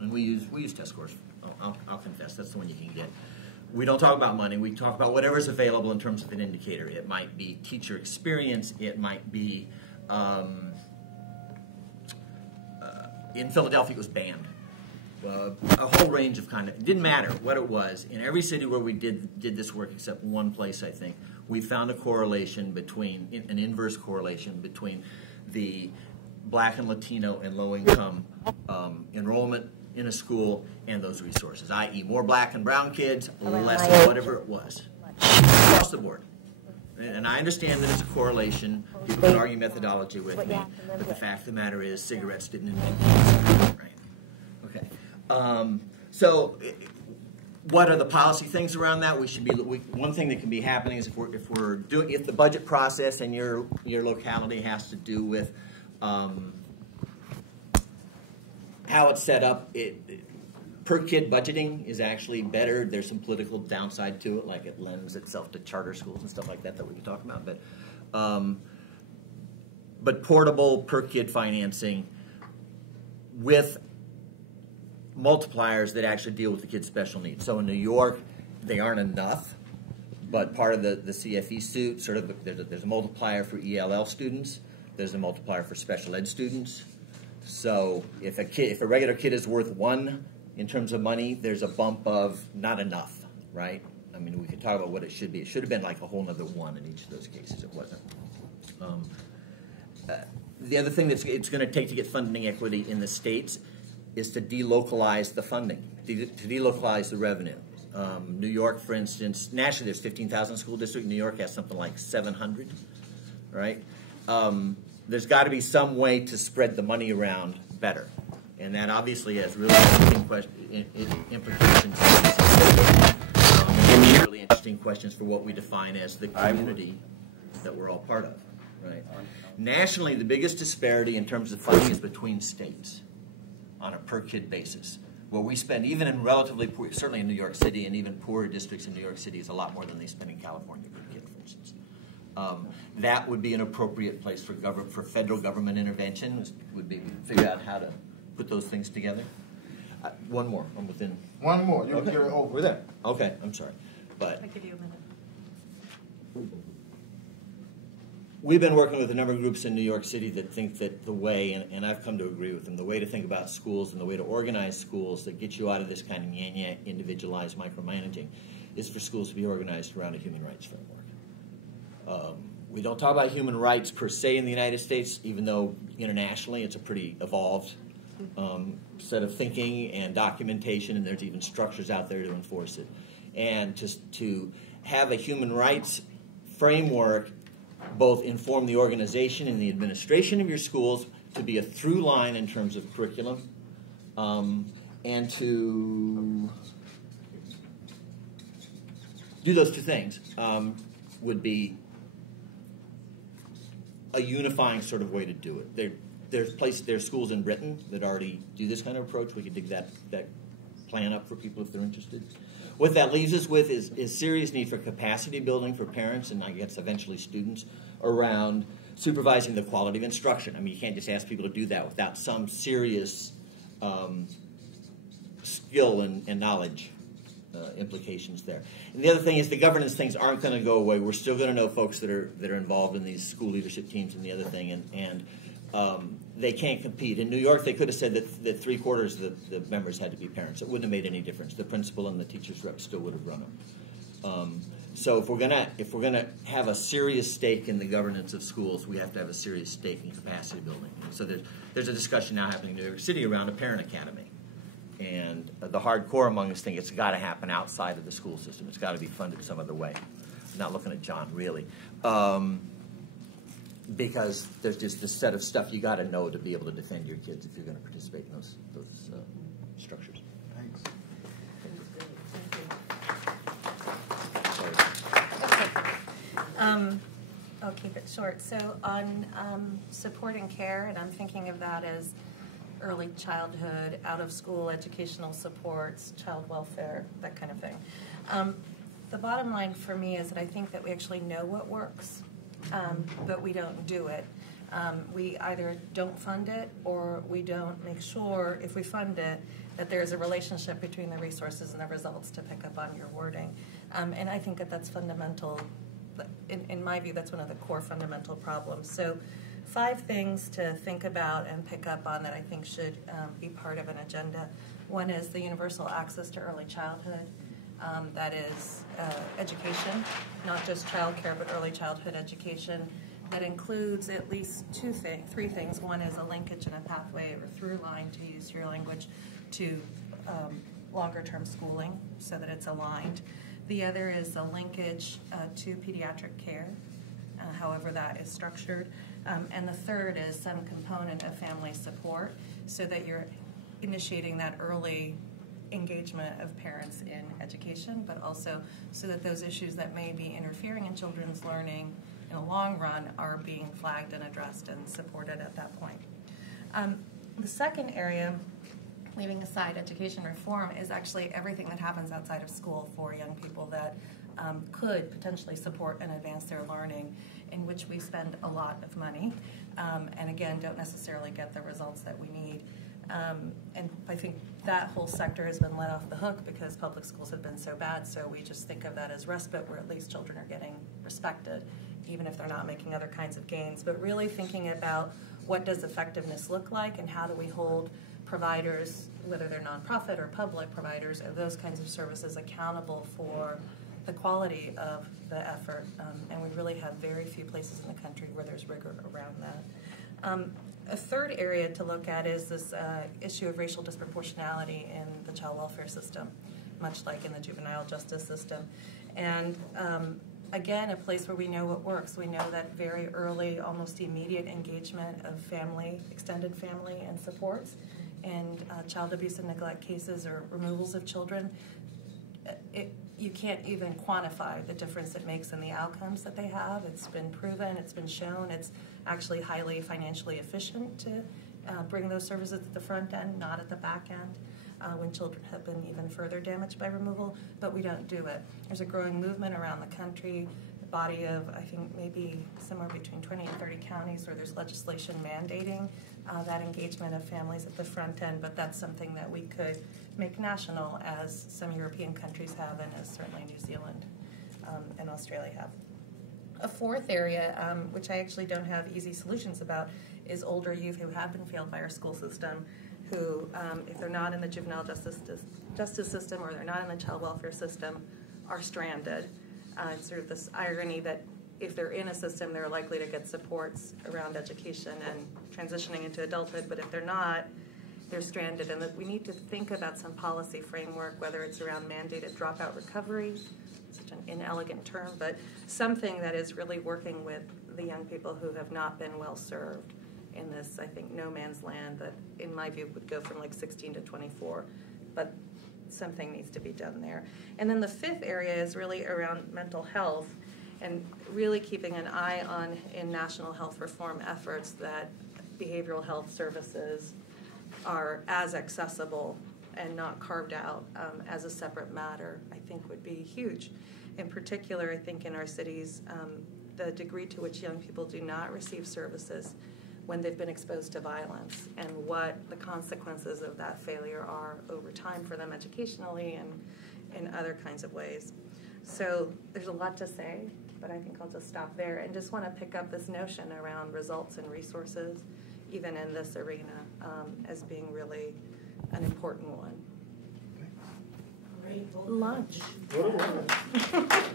and we use test scores. I'll confess, that's the one you can get. We don't talk about money. We talk about whatever's available in terms of an indicator. It might be teacher experience. It might be, in Philadelphia, it was band. A whole range of kind of, it didn't matter what it was. In every city where we did this work, except one place, I think, we found a correlation between, an inverse correlation between the Black and Latino and low-income enrollment in a school and those resources, i.e. more Black and brown kids, less of whatever it was, across the board. And I understand that it's a correlation. People can argue methodology with me, but the fact of the matter is cigarettes didn't invent cancer, right? Okay. So what are the policy things around that? We should be. One thing that can be happening is if the budget process in your locality has to do with how it's set up, per kid budgeting is actually better. There's some political downside to it, like it lends itself to charter schools and stuff like that we can talk about. But portable per kid financing with multipliers that actually deal with the kid's special needs. So in New York, they aren't enough, but part of the CFE suit, sort of, there's a multiplier for ELL students. There's a multiplier for special ed students. So if a regular kid is worth 1 in terms of money, there's a bump of not enough, right? I mean, we could talk about what it should be. It should have been like a whole nother 1 in each of those cases. It wasn't. The other thing that it's going to take to get funding equity in the states is to delocalize the funding, to delocalize the revenue. New York, for instance, nationally there's 15,000 school districts. New York has something like 700, right? There's got to be some way to spread the money around better. And that obviously has really interesting implications. Really interesting questions for what we define as the community that we're all part of, right? Nationally, the biggest disparity in terms of funding is between states on a per kid basis. What we spend, even in relatively poor, certainly in New York City, and even poorer districts in New York City, is a lot more than they spend in California per kid, for instance. That would be an appropriate place for federal government intervention. Would be figure out how to put those things together. One more. I'm within. One more. Okay. You're over. We're there. Okay. I'm sorry, but I'll give you a minute. we've been working with a number of groups in New York City that think that the way, and I've come to agree with them, the way to think about schools and the way to organize schools that gets you out of this kind of individualized micromanaging is for schools to be organized around a human rights framework. We don't talk about human rights per se in the United States, even though internationally it's a pretty evolved set of thinking and documentation, and there's even structures out there to enforce it. And just to have a human rights framework both inform the organization and the administration of your schools, to be a through line in terms of curriculum, and to do those two things would be a unifying sort of way to do it. There's schools in Britain that already do this kind of approach. We could dig that plan up for people if they're interested. What that leaves us with is serious need for capacity building for parents and I guess eventually students around supervising the quality of instruction. I mean, you can't just ask people to do that without some serious skill and knowledge implications there. And the other thing is the governance things aren't going to go away. We're still going to know folks that are involved in these school leadership teams and the other thing, and they can't compete. In New York, they could have said that 3/4 of the members had to be parents. It wouldn't have made any difference. The principal and the teacher's rep still would have run them. So if we're gonna have a serious stake in the governance of schools, we have to have a serious stake in capacity building. So there's a discussion now happening in New York City around a parent academy. And the hardcore among us think it's got to happen outside of the school system. It's got to be funded some other way. I'm not looking at John, really. Because there's just this set of stuff you got to know to be able to defend your kids if you're going to participate in those structures. Thanks. Okay. I'll keep it short. So on support and care, and I'm thinking of that as early childhood, out-of-school educational supports, child welfare, that kind of thing. The bottom line for me is that I think that we actually know what works, but we don't do it. We either don't fund it or we don't make sure, if we fund it, that there's a relationship between the resources and the results, to pick up on your wording. And I think that that's fundamental. In my view, that's one of the core fundamental problems. So 5 things to think about and pick up on that I think should be part of an agenda. One is the universal access to early childhood. That is education, not just childcare, but early childhood education. That includes at least 3 things. One is a linkage and a pathway or through line, to use your language, to longer term schooling so that it's aligned. The other is a linkage to pediatric care, however that is structured. And the third is some component of family support so that you're initiating that early engagement of parents in education, but also so that those issues that may be interfering in children's learning in the long run are being flagged and addressed and supported at that point. The second area, leaving aside education reform, is actually everything that happens outside of school for young people that could potentially support and advance their learning, in which we spend a lot of money, and again, don't necessarily get the results that we need. And I think that whole sector has been let off the hook because public schools have been so bad, so we just think of that as respite, where at least children are getting respected, even if they're not making other kinds of gains. But really thinking about what does effectiveness look like, and how do we hold providers, whether they're nonprofit or public providers of those kinds of services, accountable for the quality of the effort. And we really have very few places in the country where there's rigor around that. A third area to look at is this issue of racial disproportionality in the child welfare system, much like in the juvenile justice system. And again, a place where we know what works. We know that very early, almost immediate engagement of family, extended family and supports in child abuse and neglect cases or removals of children, you can't even quantify the difference it makes in the outcomes that they have. It's been proven, it's been shown, it's actually highly financially efficient to bring those services at the front end, not at the back end, when children have been even further damaged by removal, but we don't do it. There's a growing movement around the country, a body of, I think, maybe somewhere between 20 and 30 counties where there's legislation mandating that engagement of families at the front end, but that's something that we could make national, as some European countries have, and as certainly New Zealand and Australia have. A fourth area, which I actually don't have easy solutions about, is older youth who have been failed by our school system, who, if they're not in the juvenile justice system or they're not in the child welfare system, are stranded. It's sort of this irony that if they're in a system, they're likely to get supports around education and transitioning into adulthood, but if they're not, they're stranded. And that we need to think about some policy framework, whether it's around mandated dropout recovery, such an inelegant term, but something that is really working with the young people who have not been well served in this, I think, no man's land that, in my view, would go from like 16 to 24, but something needs to be done there. And then the fifth area is really around mental health, and really keeping an eye on, in national health reform efforts, that behavioral health services are as accessible and not carved out as a separate matter, I think would be huge. In particular, I think in our cities, the degree to which young people do not receive services when they've been exposed to violence, and what the consequences of that failure are over time for them educationally and in other kinds of ways. So there's a lot to say, but I think I'll just stop there and just want to pick up this notion around results and resources, even in this arena, as being really an important one. Okay. Lunch. Go to work.